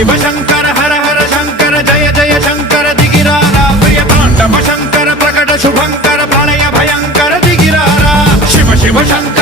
शिव शंकर हर हर शंकर जय जय शंकर दिगिरारा प्रिय तांडव शंकर प्रकट शुभंकर प्रलय भयंकर दिगिरारा शिव शिव शंकर